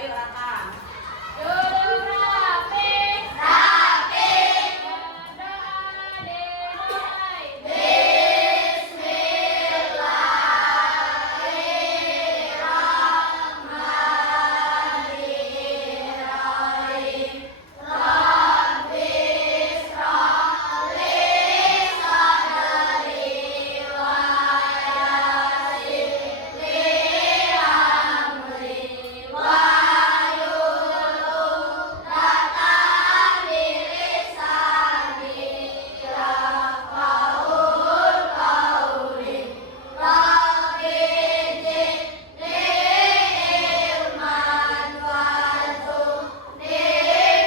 Ayo Raka. Duduk rapi. Rapi. Berdoa dimulai. Bismillahirrahmanirrahim. Rabbi israh li sadri wa yassir li amri wahlul 'uqdatam min lisani yafqahul qawli. Rabbi zidni ilman warzuqni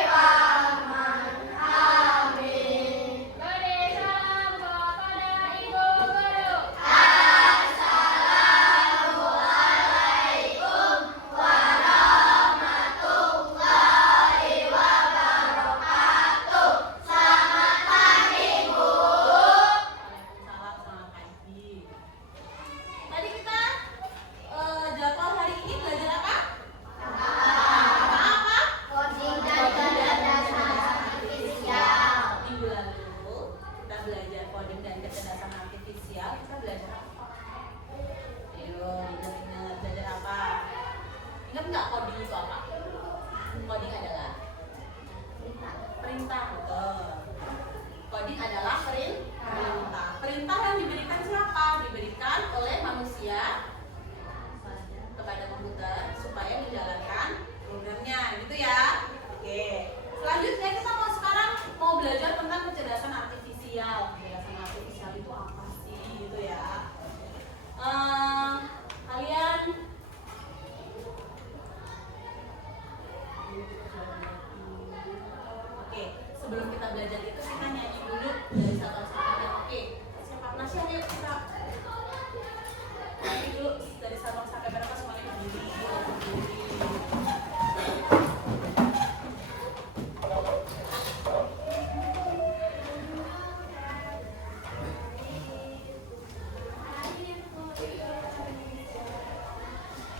fahman. Amin. Beri salam kepada ibu guru. Assalamualaikum warahmatullahi wabarakatuh. Selamat pagi, Bu. Waalaikumsalam, selamat pagi. Tadi kita jadwal hari ini belajar apa? Apa? Coding dan kecerdasan artifisial. Minggu lalu kita belajar coding dan kecerdasan artifisial. Kita belajar apa? Ayo, ingat belajar apa? Ingat nggak coding itu apa? Coding adalah perintah, betul. Coding adalah perintah. Perintah yang diberikan siapa? Diberikan oleh manusia kepada komputer supaya menjalankan programnya, gitu ya. Oke. Selanjutnya kita sekarang mau belajar tentang kecerdasan artifisial. Kecerdasan artifisial itu apa sih, gitu ya? Kalian Oke, sebelum kita belajar itu kita nyanyi dulu dari satu sampai 5. Oke, siapa Nasya, yuk kita nyanyi dulu dari 1 sampai berapa, semuanya berdiri.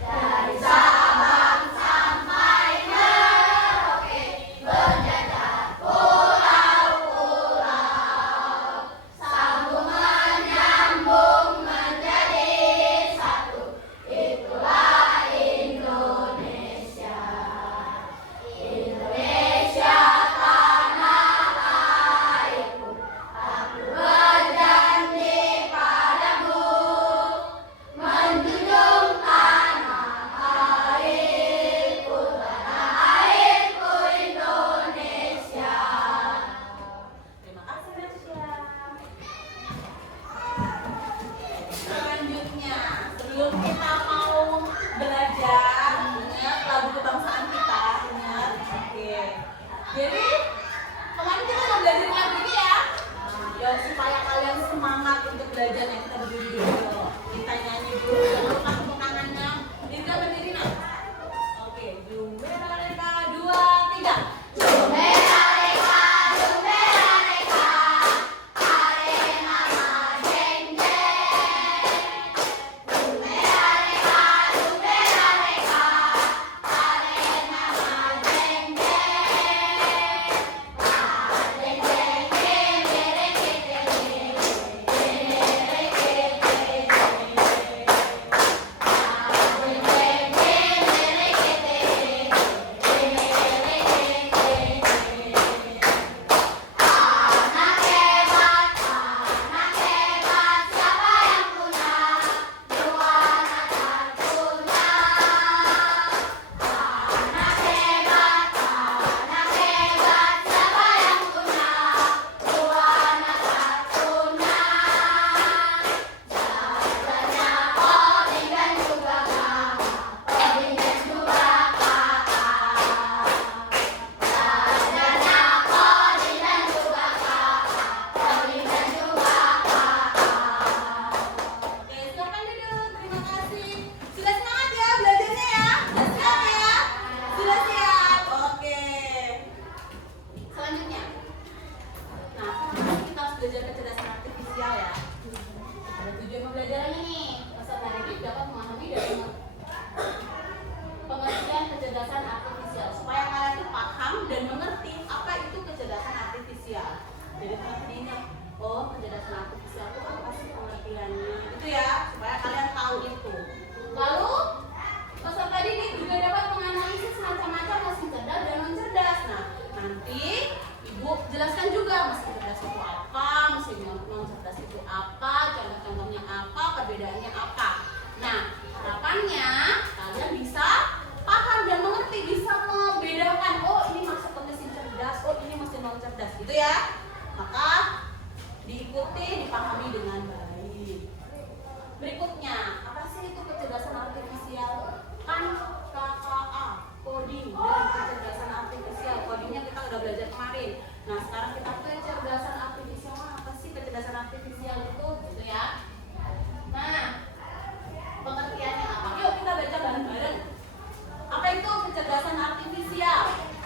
Dari Sabang sampai Merauke, berjajar pulau-pulau, sambung menyambung menjadi satu. Itulah Indonesia. Indonesia tanah airku. Aku berjanji padamu menjunjung tanah airku Indonesia. Terima kasih, Nasya. Selanjutnya, sebelum kita mau belajar, ingat lagu kebangsaan kita, ingat. Oke. Jadi kemarin kita mau belajar lagu ini ya. Yuk, supaya kalian semangat untuk belajarnya, kita berdiri dulu. Kita nyanyi dulu, jangan lupa tepuk tangannya. Indra berdiri, nak. Oke, Jumbera Reka 2, 3. Jumbera Reka, arena majeng jeng. Jumbera Reka, arena majeng jeng. Majeng jeng, mereng kete, perbedaannya apa. Nah, harapannya kalian bisa paham dan mengerti, bisa membedakan, oh ini masuk ke mesin cerdas, oh ini mesin non cerdas, gitu ya. Maka diikuti, dipahami dengan baik. Berikutnya, apa sih itu kecerdasan artifisial? Kan KKA, coding dan kecerdasan artifisial. Codingnya kita udah belajar kemarin. Nah, sekarang kita kecerdasan artifisial. Apa sih kecerdasan artifisial itu? Gitu ya. Nah, pengertiannya apa? Yuk kita baca bareng-bareng. Apa itu kecerdasan artifisial?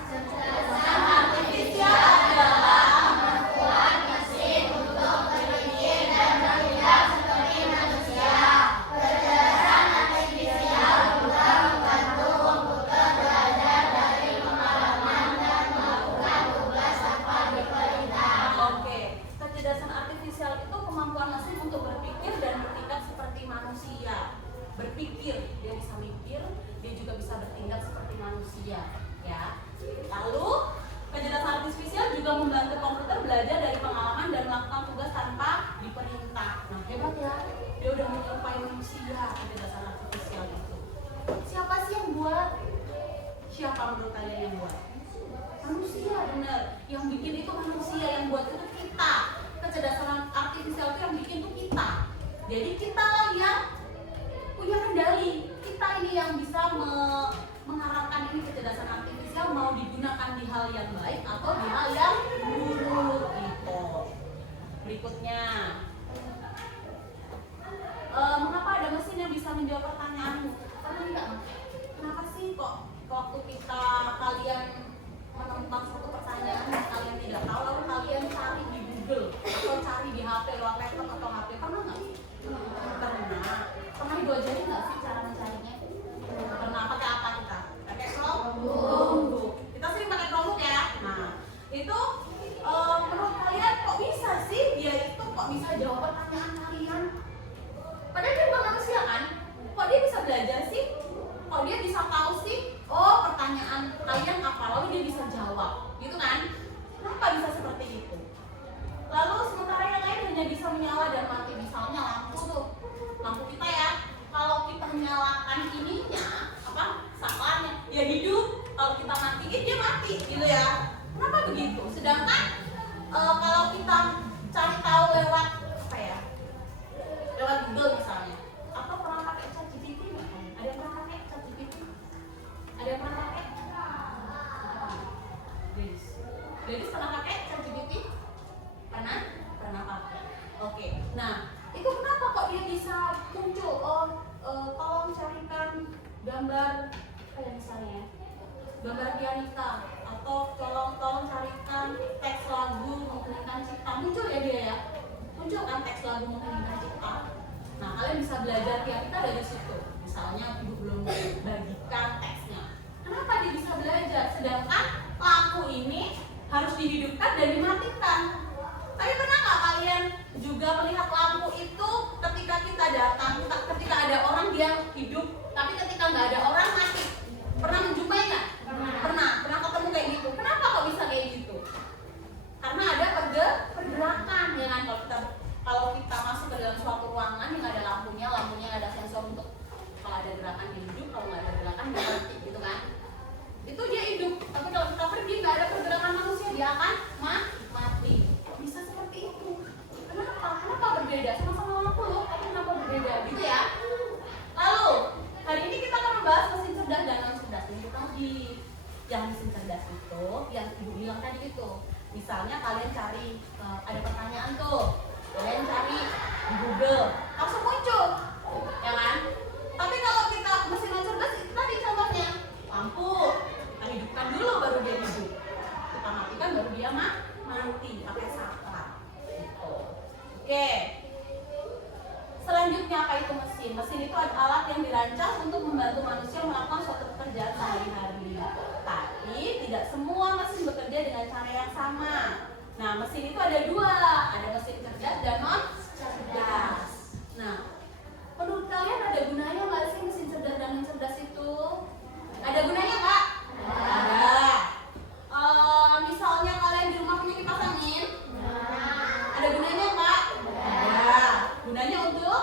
Kecerdasan artifisial adalah kemampuan mesin untuk berpikir dan bertindak seperti manusia. Kecerdasan artifisial juga membantu komputer belajar dari pengalaman dan melakukan tugas tanpa diperintah. Oke, kecerdasan artifisial itu kemampuan mesin untuk berpikir dan bertindak seperti manusia. Berpikir, dia bisa mikir, dia juga bisa bertindak seperti manusia, ya. Lalu kecerdasan artifisial juga membantu komputer belajar dari pengalaman dan melakukan tugas tanpa diperintah. Nah, hebat ya, dia udah menyerupai manusia. Kecerdasan artifisial itu siapa sih yang buat? Siapa menurut kalian yang buat? Manusia, bener. Yang bikin itu manusia, yang buat itu kita. Kecerdasan artifisial itu yang bikin itu kita. Jadi kita lah yang punya kendali. Kita ini yang bisa mengarahkan ini kecerdasan artifisial mau digunakan di hal yang baik atau di hal yang buruk gitu. Berikutnya, mengapa ada mesin yang bisa menjawab pertanyaanmu? Pernah nggak? Kenapa sih kok waktu kalian menentang satu pertanyaan yang kalian tidak tahu lalu kalian cari di Google atau cari di HP lewat laptop atau HP? Pernah nggak? Pernah. Pernah diajarin nggak sih cara mencarinya? Pernah. Pakai apa kita? Pakai Chromebook. Kita sering pakai Chromebook ya. Nah, itu menurut kalian kok bisa sih dia itu kok bisa jawab pertanyaan kalian? Padahal dia bukan manusia kan? Kok dia bisa belajar sih? Kok dia bisa tahu sih? Oh, pertanyaan kalian apa? Lalu dia bisa jawab, gitu kan? Kenapa bisa seperti itu? Lalu sementara yang lain hanya bisa menyala dan mati. Misalnya lampu tuh, lampu kita ya. Kalau kita nyalakan ininya, apa? Saklarnya, ya hidup. Kalau kita matiin dia mati, gitu ya. Kenapa begitu? Sedangkan kalau kita cari tahu lewat apa ya? Lewat Google misalnya. Atau pernah pakai ChatGPT nggak? Ada yang pernah pakai ChatGPT? Ada yang pernah pakai? Dennis pernah pakai ChatGPT? Pernah? Pernah pakai. Oke. Nah, itu kenapa kok dia bisa muncul? Tolong carikan gambar kayak misalnya gambar pianista atau tolong carikan teks lagu mengheningkan cipta. Muncul ya dia ya? Muncul kan teks lagu mengheningkan cipta. Nah, kalian bisa belajar pianista dari situ. Misalnya ibu belum bagikan teksnya. Kenapa dia bisa belajar? Sedangkan lampu ini harus dihidupkan dan dimatikan. Tapi pernah nggak kalian juga melihat lampu itu ketika kita datang, ketika ada orang dia hidup, tapi ketika nggak ada orang mati? Pernah menjumpai nggak? Pernah ketemu kayak gitu. Kenapa kok bisa kayak gitu? Karena ada pergerakan, ya kan? Kalau kita masuk ke dalam suatu ruangan yang ada lampunya ada sensor untuk kalau ada gerakan dia hidup, kalau nggak ada gerakan dia mati, gitu kan? Itu dia hidup. Tapi kalau kita pergi nggak ada pergerakan manusia, dia akan mati. Bisa seperti itu. Kenapa berbeda? Sama-sama lampu loh, tapi kenapa berbeda? Gitu ya. Lalu hari ini kita akan membahas mesin cerdas dan non cerdas. Yang mesin cerdas itu, yang ibu bilang tadi itu. Misalnya kalian cari ada pertanyaan tuh, kalian cari di Google, langsung muncul, ya kan? Tapi kalau kita mesin non cerdas itu tadi contohnya lampu, kita hidupkan dulu baru dia hidup, kita matikan baru dia mati pakai saklar. Gitu. Oke. Selanjutnya apa itu mesin? Mesin itu adalah alat yang dirancang untuk membantu manusia melakukan suatu pekerjaan sehari-hari. Tapi tidak semua mesin bekerja dengan cara yang sama. Nah, mesin itu ada dua, ada mesin cerdas dan non cerdas. Nah, menurut kalian ada gunanya nggak sih mesin cerdas dan non cerdas itu? Ada gunanya nggak? Ada. Misalnya kalian di rumah punya kipas angin, ada gunanya nggak? Ada. Gunanya untuk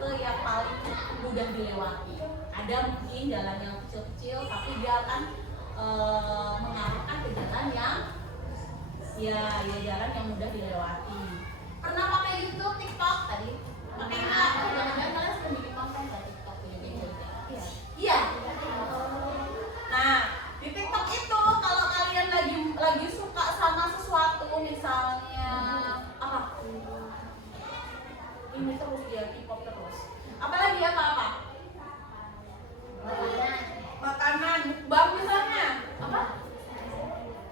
rute yang paling mudah dilewati. Ada mungkin jalan yang kecil-kecil, tapi dia akan mengarahkan ke jalan yang jalan yang mudah dilewati. Pernah pakai YouTube, TikTok tadi? Pakai nggak? Jangan-jangan kalian sering bikin konten nggak TikTok ini? Iya. Nah, di TikTok itu kalau kalian lagi suka sama sesuatu, misalnya apa? Ini terus dia K-pop terus. Apalagi apa? Makanan, mukbang misalnya. Apa?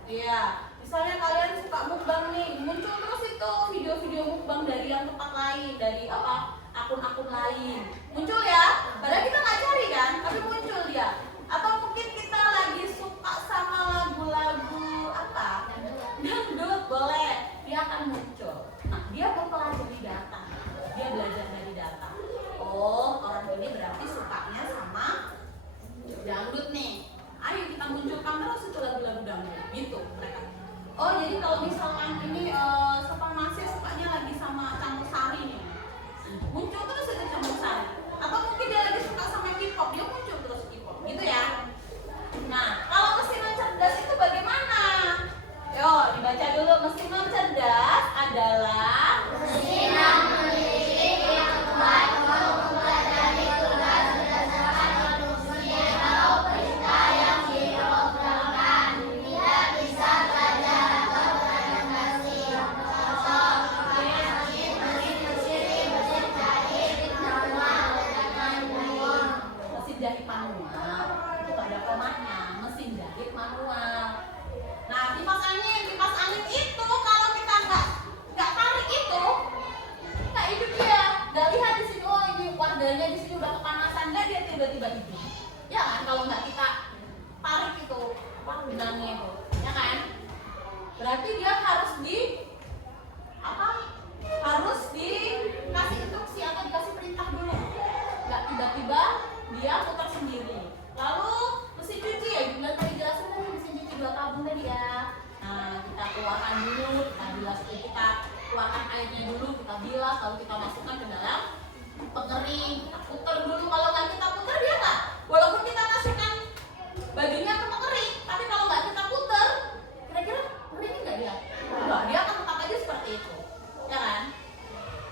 Iya. Misalnya kalian suka mukbang nih, muncul terus itu video-video mukbang dari yang tempat lain, dari akun-akun lain. Muncul ya, padahal kita nggak cari kan, tapi muncul dia. Atau mungkin kita lagi suka sama lagu-lagu apa? Dangdut, boleh. Dia akan muncul. Nah, dia mempelajari data. Dia belajar dari data. Oh, orang ini berarti sukanya sama dangdut nih. Ayo kita munculkan terus itu lagu-lagu dangdut. Gitu mereka. Oh, jadi kalau misalkan ini masih sukanya lagi sama campur sari nih, muncul terus itu campur sari. Atau mungkin dia lagi suka sama K-pop, dia muncul terus K-pop, gitu ya. Nah, kalau mesin cerdas itu bagaimana? Yuk, dibaca dulu. Mesin cerdas adalah mesin yang memiliki kemampuan mempelajari tugas berdasarkan instruksi atau perintah yang diprogramkan. Tidak bisa belajar atau beradaptasi. Contoh, mesin mesin jahit manual. Mesin jahit manual itu ada komanya. Mesin jahit manual. Nah, kipas angin itu kalau kita nggak tarik itu nggak hidup dia. Nggak lihat di sini, oh ini warnanya di sini udah kepanasan, nggak dia tiba-tiba hidup. Ya kan, kalau nggak kita tarik itu benangnya itu, ya kan? Berarti dia harus harus dikasih instruksi atau dikasih perintah dulu. Nggak tiba-tiba dia putar sendiri. Lalu mesin cuci ya, juga tadi jelasin tadi mesin cuci 2 tabung tadi ya. Nah, kita keluarkan dulu, kita keluarkan airnya dulu, kita bilas, lalu kita masukkan ke dalam pengering. Kita putar dulu, kalau nggak kita putar dia nggak. Walaupun kita masukkan bajunya ke pengering, tapi kalau nggak kita putar, kira-kira kering nggak dia? Nggak, dia akan tetap aja seperti itu, ya kan?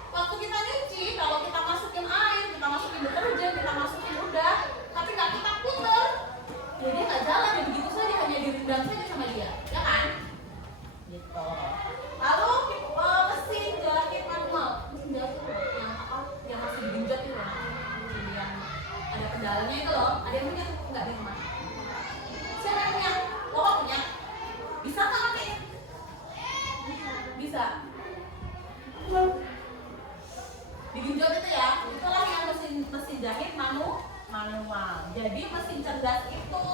Waktu kita nyuci, kalau kita masukin air, kita masukin deterjen, kita masukin udah, tapi nggak kita putar, ya dia nggak jalan, ya begitu saja, hanya direndam saja sama dia, ya kan? Gitu. Lalu mesin jahit manual, mesin jahit yang apa? Yang masih digenjot itu, yang ada pedalnya itu loh. Ada yang punya nggak di rumah? Siapa yang punya? Bapak punya? Bisa nggak pakai? Bisa. Digenjot itu ya, itulah yang mesin jahit manual. Jadi mesin cerdas itu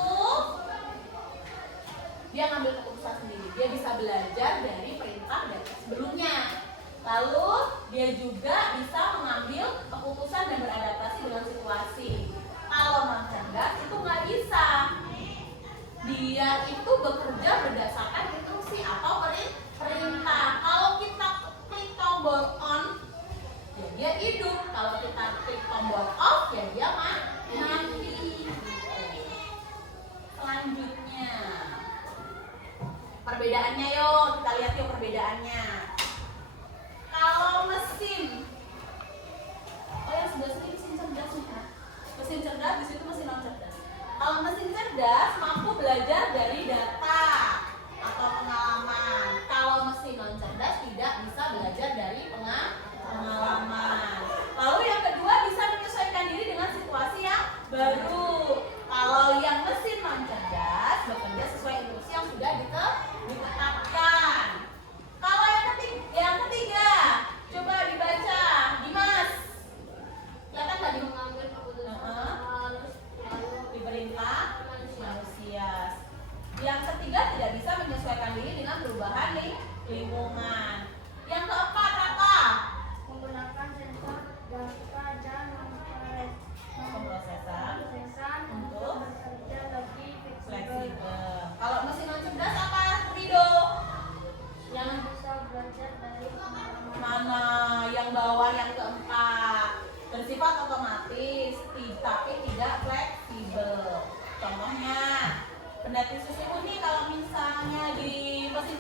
dia ngambil keputusan sendiri. Dia bisa belajar dari perintah dari sebelumnya. Lalu dia juga bisa mengambil keputusan dan beradaptasi dengan situasi. Kalau non cerdas itu nggak bisa. Dia itu bekerja berdasarkan instruksi atau perintah. Kalau kita klik tombol on, ya dia hidup. Kalau kita klik tombol off, ya dia mati. Selanjutnya, perbedaannya yuk, kita lihat yuk perbedaannya. Kalau mesin, oh yang sebelah sini mesin cerdas nih kan? Mesin cerdas, di situ mesin non cerdas. Kalau mesin cerdas mampu belajar dari data atau pengalaman. Kalau mesin non cerdas tidak bisa belajar dari pengalaman. Lalu yang kedua bisa menyesuaikan diri dengan situasi yang baru. Kalau yang mesin non cerdas bekerja sesuai instruksi yang sudah ditetapkan. Kalau yang ketiga, coba dibaca, Dimas. Kelihatan nggak Dimas? Mengambil keputusan harus Diperintah manusia. Yang bersifat otomatis, tapi tidak fleksibel. Contohnya, pendeteksi suhu nih kalau misalnya di mesin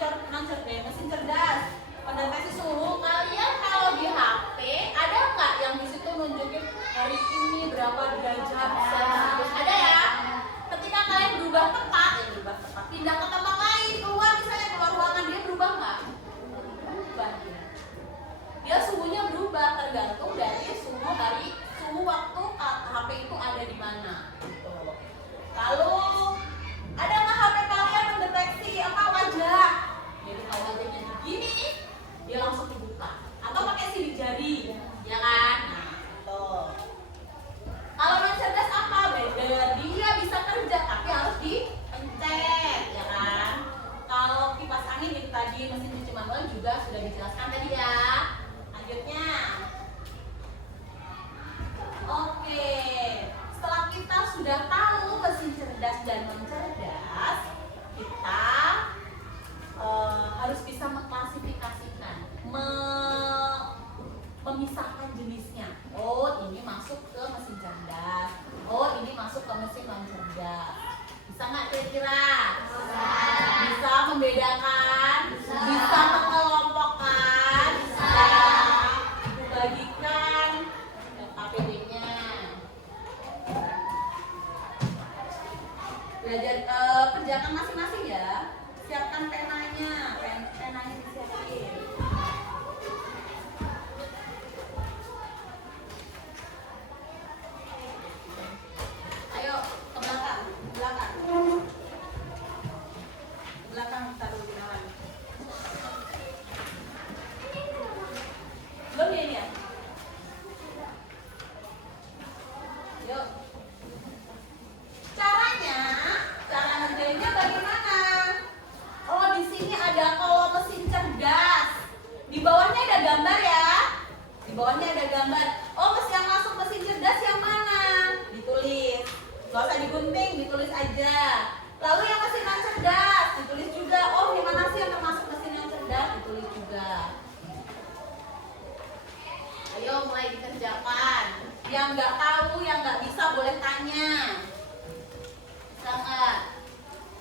cerdas, pendeteksi suhu, kalian kalau di HP ada nggak yang di situ nunjukin hari ini berapa derajat Celcius? Ada ya? Ketika kalian berubah tempat, pindah ke tempat lain, keluar misalnya keluar ruangan, dia berubah nggak? Berubah dia. Dia suhunya berubah tergantung dari suhu waktu HP itu ada di mana. Gitu. Lalu ada nggak HP kalian mendeteksi wajah? Jadi kalau wajahnya begini nih, dia langsung dibuka. Atau pakai sidik jari, ya kan? Nah, tuh. Kalau non cerdas apa? Beda. Dia bisa kerja tapi harus dipencet, ya kan? Kalau kipas angin itu tadi, mesin cuci manual juga sudah dijelaskan tadi ya. Lanjutnya. Oke. Setelah kita sudah tahu mesin cerdas dan non cerdas, kita harus bisa mengklasifikasikan, memisahkan jenisnya. Oh, ini masuk ke mesin cerdas. Oh, ini masuk ke mesin non cerdas. Bisa nggak kira-kira? Bisa membedakan? Bisa mengelompokkan? Bisa membagikan APD-nya. Belajar kerjakan masing-masing ya. Siapkan penanya, penanya disiapin. Ayo ke belakang, taruh di bawah. Belum ya ini ya? Yuk. Cara ngerjainnya bagaimana? Oh, di sini ada kolom mesin cerdas. Di bawahnya ada gambar ya. Di bawahnya ada gambar. Oh, mesin yang masuk mesin cerdas yang mana? Ditulis. Gak usah digunting, ditulis aja. Lalu yang mesin non cerdas, ditulis juga. Oh, di mana sih yang termasuk mesin yang cerdas? Ditulis juga. Ayo mulai dikerjakan. Yang nggak tahu, yang nggak bisa boleh tanya. Bisa nggak?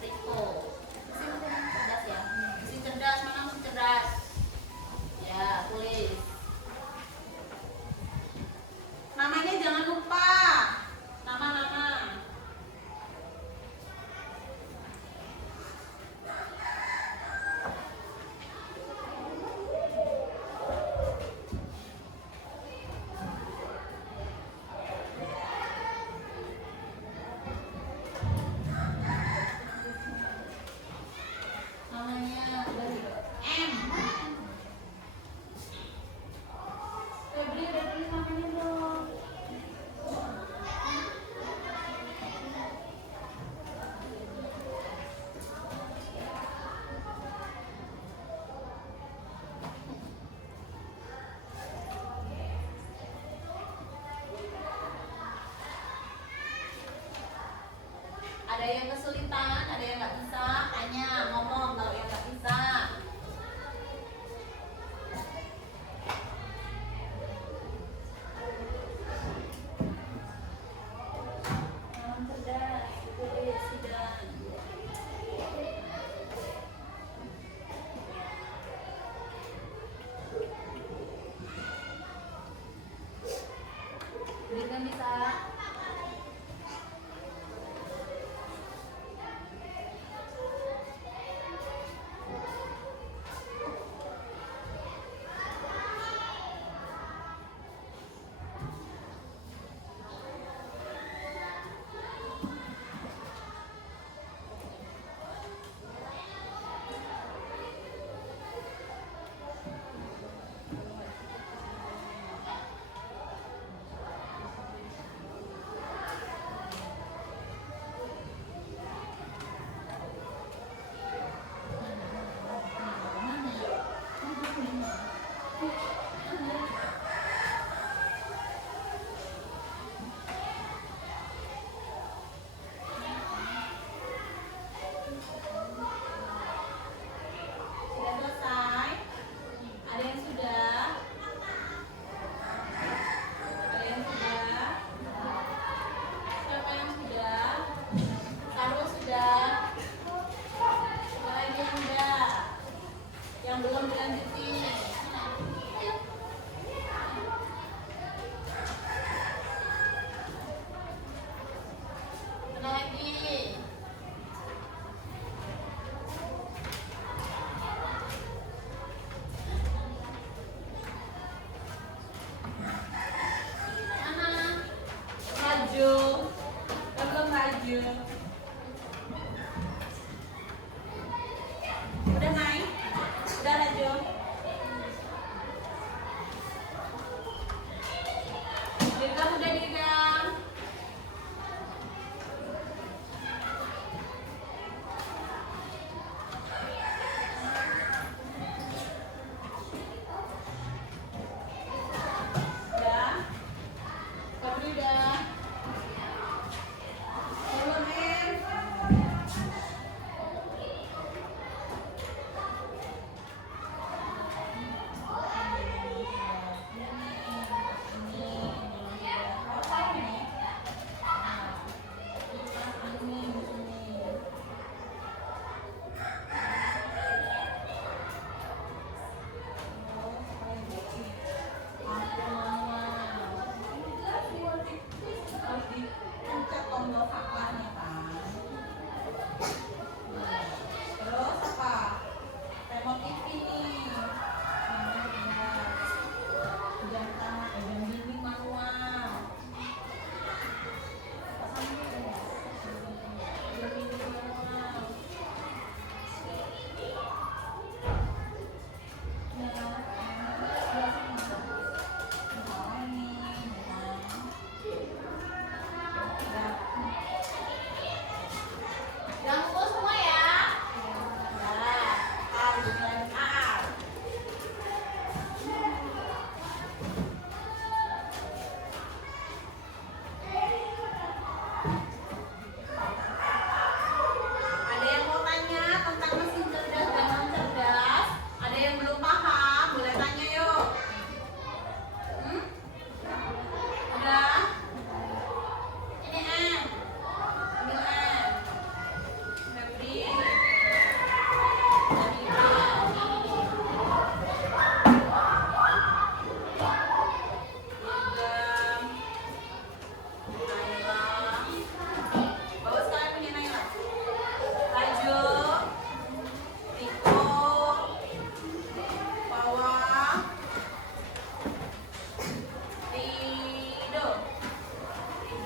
Riko. Mesin cerdas ya. Mesin cerdas, mana mesin cerdas? Ya, tulis. Namanya jangan lupa. Nama-nama. Namanya M. Febri, udah tulis namanya dong. Ada yang kesulitan, ada yang nggak bisa, tanya, ngomong kalau yang nggak bisa. Malam cerdas, tulis sidang. Berikan bisa.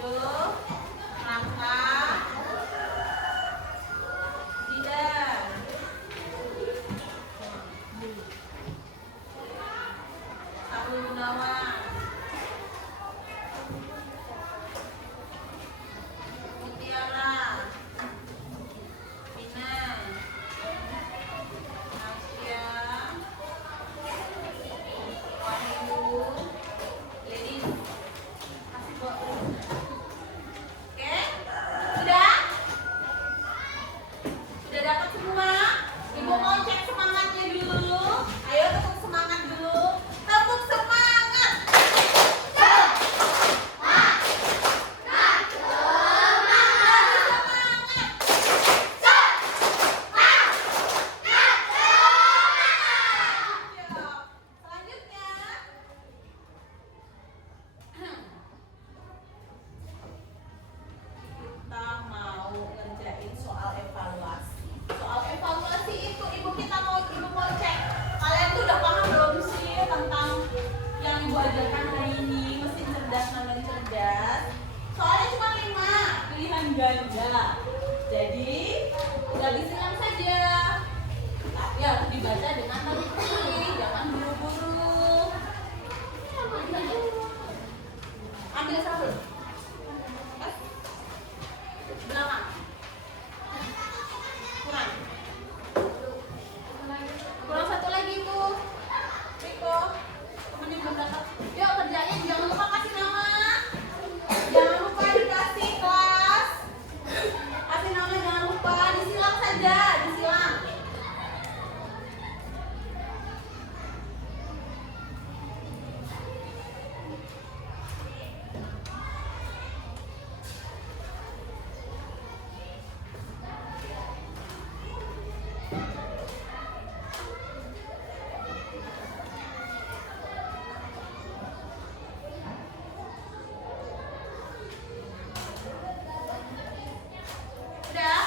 Rangka, Zidan. Sahrul Gunawan, Mutiara, Mina, Nasya, Wahyu, Ladies. Kasih buat. Oke, sudah? Sudah dapat semua? Ibu mau cek semangatnya dulu. Ayo tepuk semangat dulu. Tepuk semangat. Selanjutnya, kita mau ngerjain soal evaluasi. Soal evaluasi itu ibu mau cek. Kalian tuh udah paham belum sih tentang yang ibu ajarkan hari ini, mesin cerdas dan cerdas? Soalnya cuma 5 pilihan ganda. Jadi tinggal disilang saja. Tapi harus dibaca dengan teliti, jangan buru-buru. Ambil satu. Belakang. Kurang satu lagi Bu. Riko, temennya belum datang. Yuk kerjain, jangan lupa kasih nama. Jangan lupa dikasih kelas. Kasih nama jangan lupa, disilang saja, disilang. Sudah?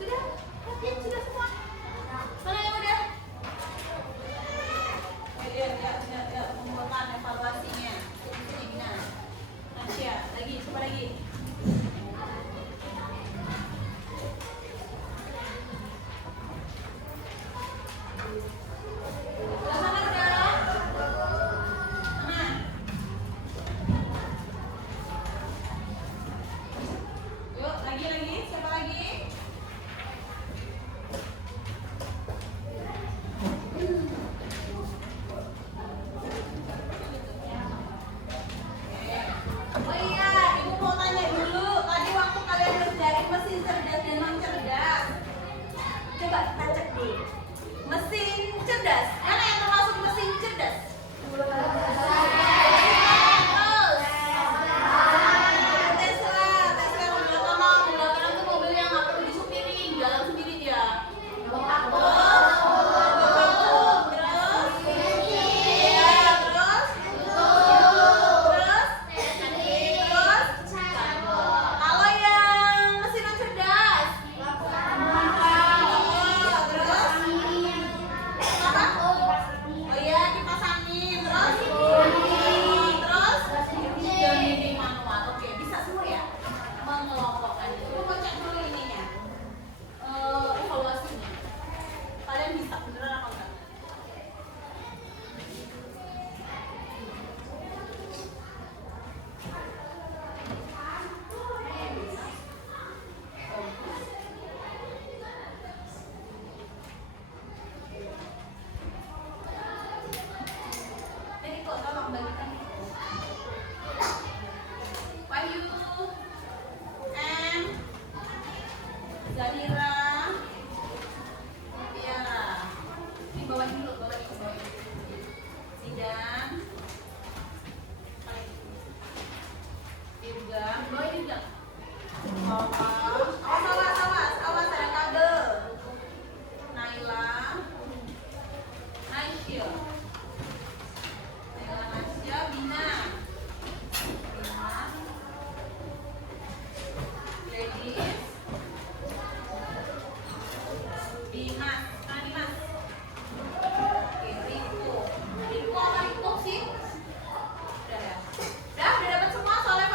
Sudah? Yakin sudah semua? Mana yang udah? Ya, membuatkan evaluasinya. Sini, Bina. Nasya, lagi, coba lagi. Udah sana udah? Aman? Yuk, lagi, siapa lagi? Oh iya, ibu mau tanya dulu. Tadi waktu kalian ngerjain mesin cerdas dan non cerdas, coba kita cek dulu. Mesin cerdas, mana yang termasuk mesin cerdas? Terus Tesla mobil otonom tuh mobil yang nggak perlu disupirin, jalan sendiri dia. Kalau yang mesin non cerdas, apa? Oh iya, kipas angin. Terus jadi manual. Oke, bisa semua ya? Mengelompokkan itu. Mau cek dulu ininya. Evaluasinya. Kalian bisa beneran apa enggak? Jadi kok tolong bagikan. Wahyu, M, Zahira, Mutiara. Ini bawain dulu, bawain. Zidan, Dirgam, bawain Dirgam. Awas ada kabel. Naila, Naisya, Bina, Ladies, Dimas, Dimas. Oke, Riko. Riko sih? Udah ya? Udah dapat semua soal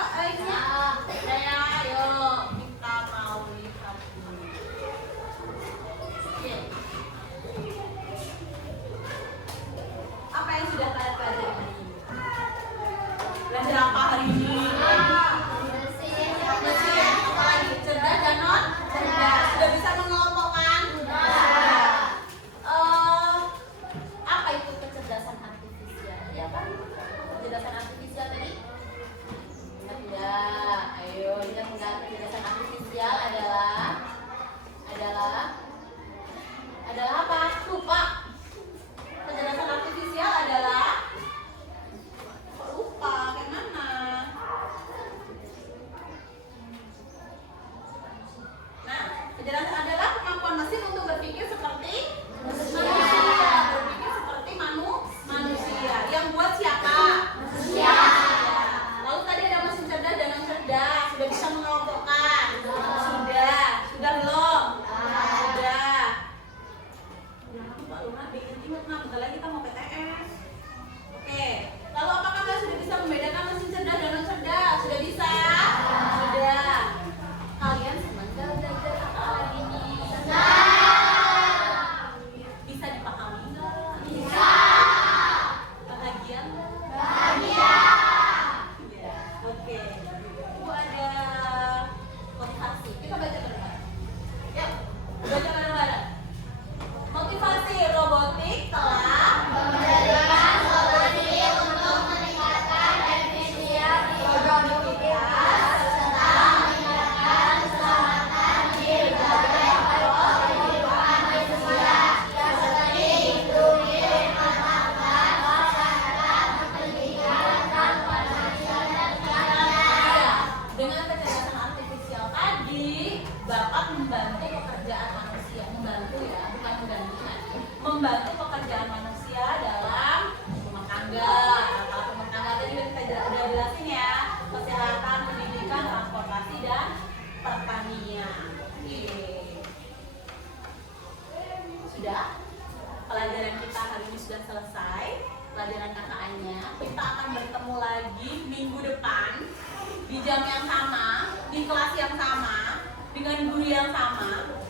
di jam yang sama, di kelas yang sama, dengan guru yang sama.